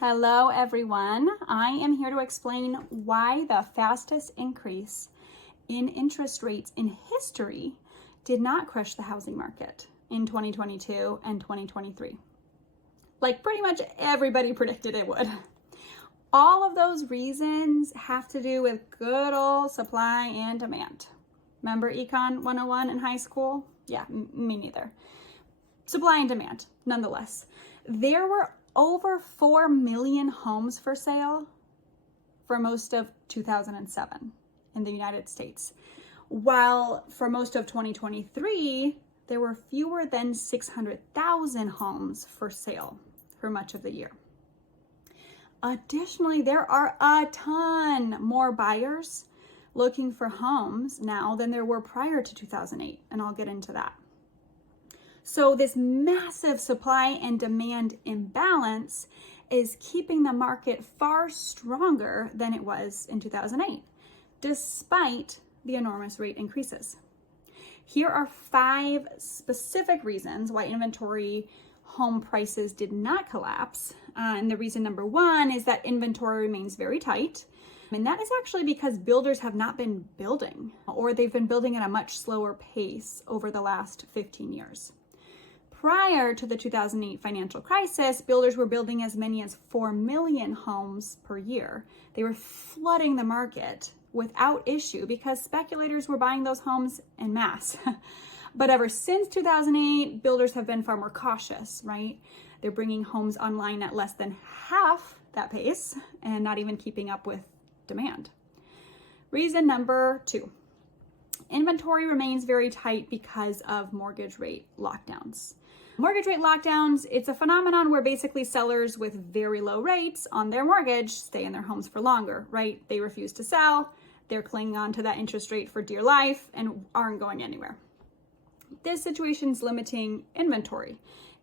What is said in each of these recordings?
Hello everyone. I am here to explain why the fastest increase in interest rates in history did not crush the housing market in 2022 and 2023. Like pretty much everybody predicted it would. All of those reasons have to do with good old supply and demand. Remember Econ 101 in high school? Yeah, me neither. Supply and demand, nonetheless. There were over 4 million homes for sale for most of 2007 in the United States, while for most of 2023, there were fewer than 600,000 homes for sale for much of the year. Additionally, there are a ton more buyers looking for homes now than there were prior to 2008, and I'll get into that. So this massive supply and demand imbalance is keeping the market far stronger than it was in 2008, despite the enormous rate increases. Here are 5 specific reasons why inventory home prices did not collapse. And the reason number 1 is that inventory remains very tight. And that is actually because builders have not been building, or they've been building at a much slower pace over the last 15 years. Prior to the 2008 financial crisis, builders were building as many as 4 million homes per year. They were flooding the market without issue because speculators were buying those homes en masse. But ever since 2008, builders have been far more cautious, right? They're bringing homes online at less than half that pace and not even keeping up with demand. Reason number 2. Inventory remains very tight because of mortgage rate lockdowns. Mortgage rate lockdowns, it's a phenomenon where basically sellers with very low rates on their mortgage stay in their homes for longer, right? They refuse to sell, they're clinging on to that interest rate for dear life and aren't going anywhere. This situation is limiting inventory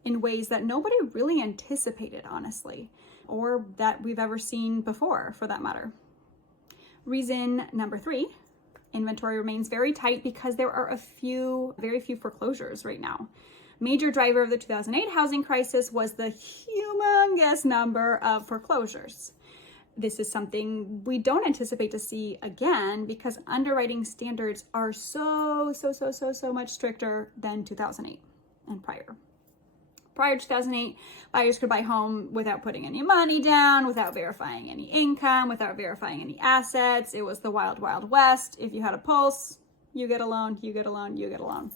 in ways that nobody really anticipated, honestly, or that we've ever seen before, for that matter. Reason number 3, inventory remains very tight because there are very few foreclosures right now. Major driver of the 2008 housing crisis was the humongous number of foreclosures. This is something we don't anticipate to see again because underwriting standards are so much stricter than 2008 and prior. Prior to 2008, buyers could buy home without putting any money down, without verifying any income, without verifying any assets. It was the wild, wild west. If you had a pulse, you get a loan, you get a loan, you get a loan.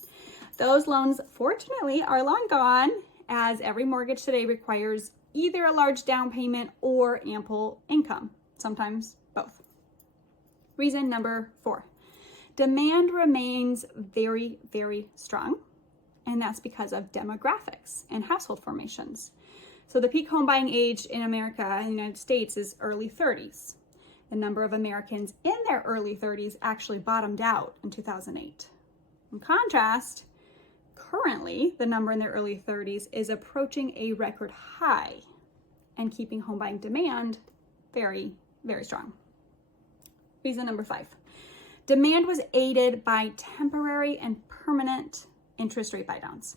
Those loans, fortunately, are long gone, as every mortgage today requires either a large down payment or ample income, sometimes both. Reason number 4, demand remains very, very strong, and that's because of demographics and household formations. So the peak home buying age in America, in the United States, is early 30s. The number of Americans in their early 30s actually bottomed out in 2008. In contrast, currently, the number in their early 30s is approaching a record high and keeping home buying demand very, very strong. Reason number 5, demand was aided by temporary and permanent interest rate buydowns.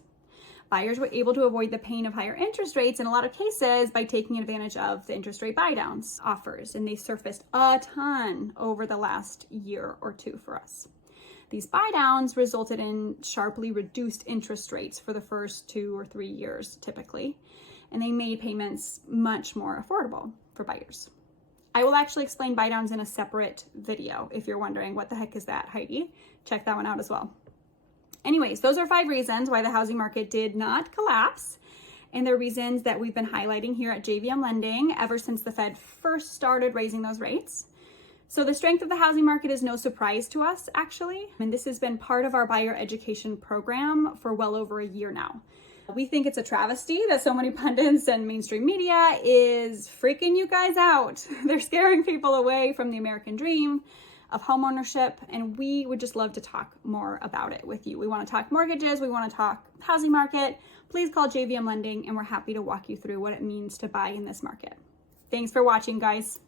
Buyers were able to avoid the pain of higher interest rates in a lot of cases by taking advantage of the interest rate buydowns offers, and they surfaced a ton over the last year or 2 for us. These buydowns resulted in sharply reduced interest rates for the first 2 or 3 years, typically, and they made payments much more affordable for buyers. I will actually explain buydowns in a separate video if you're wondering, what the heck is that, Heidi? Check that one out as well. Anyways, those are 5 reasons why the housing market did not collapse, and they're reasons that we've been highlighting here at JVM Lending ever since the Fed first started raising those rates. So the strength of the housing market is no surprise to us, actually, and this has been part of our buyer education program for well over a year now. We think it's a travesty that so many pundits and mainstream media is freaking you guys out. They're scaring people away from the American dream of homeownership, and we would just love to talk more about it with you. We want to talk mortgages, we want to talk housing market. Please call JVM Lending, and we're happy to walk you through what it means to buy in this market. Thanks for watching, guys.